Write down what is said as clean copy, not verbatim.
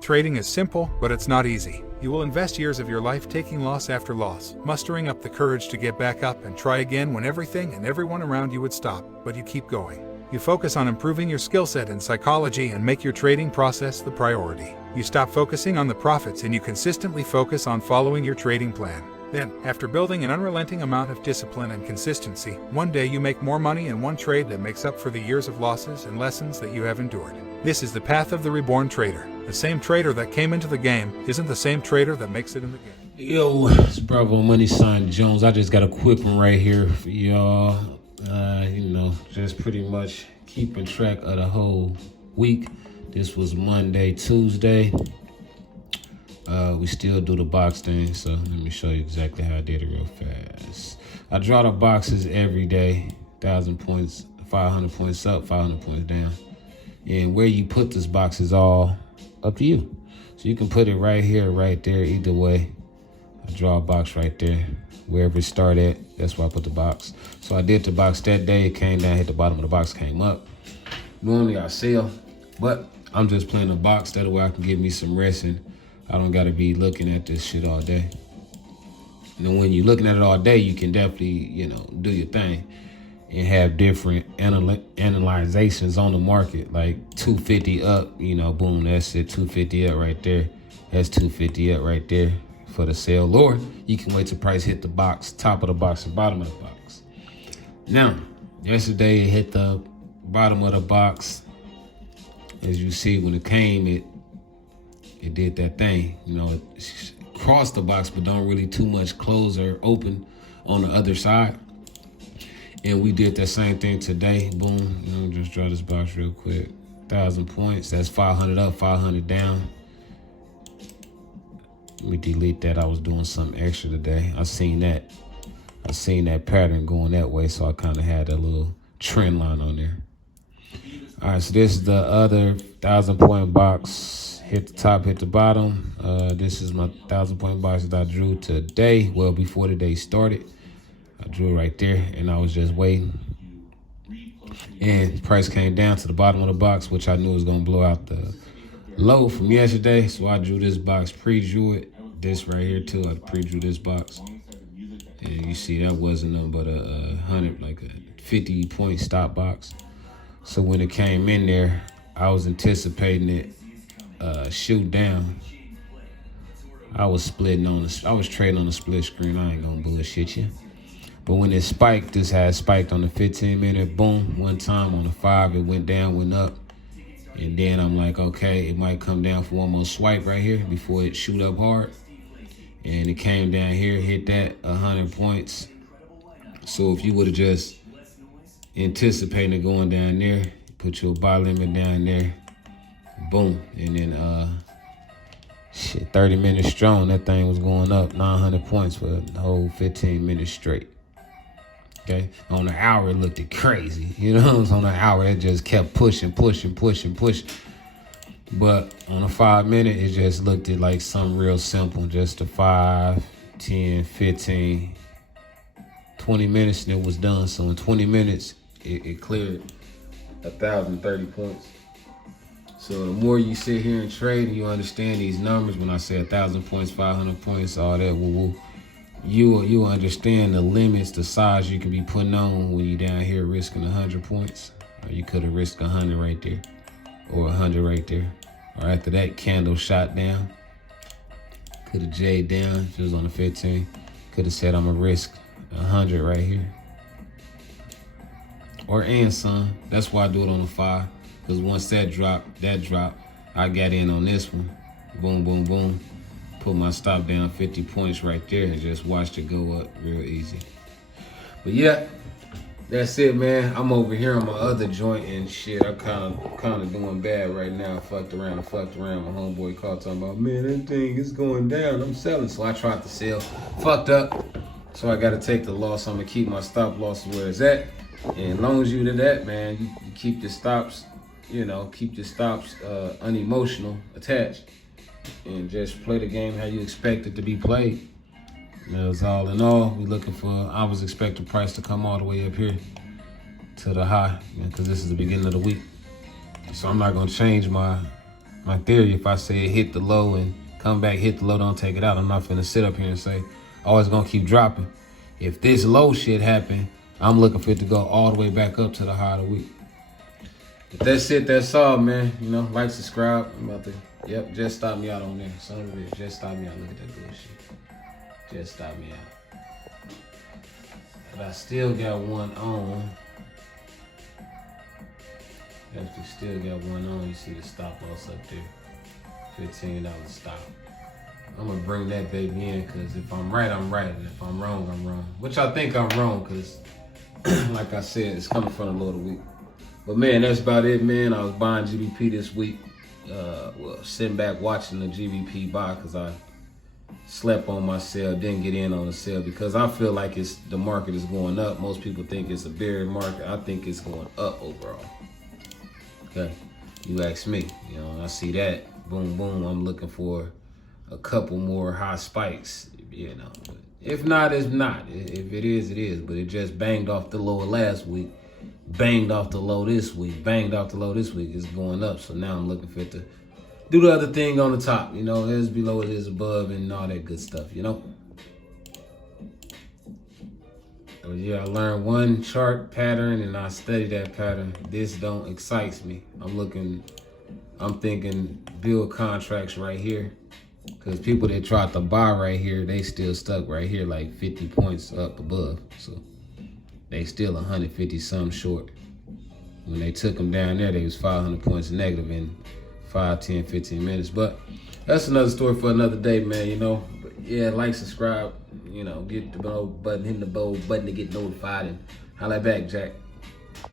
Trading is simple, but it's not easy. You will invest years of your life taking loss after loss, mustering up the courage to get back up and try again when everything and everyone around you would stop, but you keep going. You focus on improving your skill set and psychology and make your trading process the priority. You stop focusing on the profits and you consistently focus on following your trading plan. Then, after building an unrelenting amount of discipline and consistency, one day you make more money in one trade that makes up for the years of losses and lessons that you have endured. This is the path of the reborn trader. The same trader that came into the game isn't the same trader that makes it in the game. Yo, it's Bravo Money Sign Jones. I just got a quick one right here for y'all. Just pretty much keeping track of the whole week. This was Monday, Tuesday. We still do the box thing, so let me show you exactly how I did it real fast. I draw the boxes every day, 1,000 points, 500 points up, 500 points down. And where you put this box is all up to you. So you can put it right here, right there, either way. I draw a box right there. Wherever it started at, that's where I put the box. So I did the box that day, it came down, hit the bottom of the box, came up. Normally I sell, but I'm just playing the box, that way I can give me some rest and I don't gotta be looking at this shit all day. And then when you're looking at it all day, you can definitely, do your thing and have different analyzations on the market, like 250 up, boom, that's it, 250 up right there. That's 250 up right there for the sale. Or you can wait till price hit the box, top of the box and bottom of the box. Now, yesterday it hit the bottom of the box. As you see, when it came, it did that thing. It crossed the box, but don't really too much close or open on the other side. And we did that same thing today. Boom, just draw this box real quick. 1,000 points, that's 500 up, 500 down. Let me delete that. I was doing something extra today. I seen that pattern going that way, so I kind of had a little trend line on there. All right, so this is the other 1,000-point box. Hit the top, hit the bottom. This is my 1,000-point box that I drew today. Well, before the day started, I drew it right there, and I was just waiting. And price came down to the bottom of the box, which I knew was gonna blow out the low from yesterday. So I drew this box, pre-drew it. This right here too, I pre-drew this box. And you see that wasn't nothing but a 50-point stop box. So when it came in there, I was anticipating it shoot down. I was trading on the split screen. I ain't gonna bullshit you. But when it spiked, this had spiked on the 15-minute, boom, one time on the 5, it went down, went up. And then I'm like, okay, it might come down for one more swipe right here before it shoot up hard. And it came down here, hit that 100 points. So if you would have just anticipated going down there, put your buy limit down there, boom. And then 30 minutes strong, that thing was going up 900 points for the whole 15 minutes straight. Okay, on the hour it looked crazy. On the hour it just kept pushing. But on a 5 minute, it just looked like something real simple. Just a 5, 10, 15, 20 minutes and it was done. So in 20 minutes, it cleared 1,030 points. So the more you sit here and trade and you understand these numbers, when I say 1,000 points, 500 points, all that woo-woo, you understand the limits, the size you can be putting on when you're down here risking 100 points. Or you could have risked 100 right there, or 100 right there. Or after that, candle shot down. Could have J'd down if it was on the 15. Could have said I'm gonna risk 100 right here. Or and some. That's why I do it on the 5. Because once that dropped, I got in on this one. Boom, boom, boom. Put my stop down 50 points right there and just watched it go up real easy. But yeah, that's it, man. I'm over here on my other joint and shit. I'm kind of doing bad right now. Fucked around. My homeboy called talking about, man, that thing is going down. I'm selling. So I tried to sell. Fucked up. So I got to take the loss. I'm going to keep my stop losses where it's at. And as long as you do that, man, you keep your stops, unemotional, attached. And just play the game how you expect it to be played. That's all in all, I was expecting price to come all the way up here to the high, because this is the beginning of the week. So I'm not gonna change my my theory, if I say it hit the low and come back, hit the low, don't take it out, I'm not finna sit up here and say, oh, it's gonna keep dropping. If this low shit happen, I'm looking for it to go all the way back up to the high of the week. If that's it, that's all, man. You know, like, subscribe. I'm about to, yep, just stop me out on there. Son of a bitch, just stop me out. Look at that bullshit. Just stop me out. But I still got one on. Actually, still got one on. You see the stop loss up there. $15 stop. I'm gonna bring that baby in, because if I'm right, I'm right. And if I'm wrong, I'm wrong. Which I think I'm wrong, because like I said, it's coming from the low of the week. But man, that's about it, man. I was buying GBP this week. Well, sitting back watching the GBP buy, because I slept on my sale, didn't get in on the sale, because I feel like the market is going up. Most people think it's a bear market. I think it's going up overall. Okay, you ask me. You know, I see that. Boom, boom. I'm looking for a couple more high spikes. You know, but if not, it's not. If it is, it is. But it just banged off the low of last week. Banged off the low this week, banged off the low this week. It's going up, so now I'm looking for it to do the other thing on the top. You know, it is below, it is above, and all that good stuff, you know? So yeah, I learned one chart pattern, and I study that pattern. This don't excites me. I'm thinking build contracts right here, because people that tried to buy right here, they still stuck right here, like 50 points up above, so. They still 150 some short. When they took them down there, they was 500 points negative in 5, 10, 15 minutes. But that's another story for another day, man, you know. But yeah, like, subscribe, you know, get the bell button, hit the bell button to get notified, and holla back, Jack.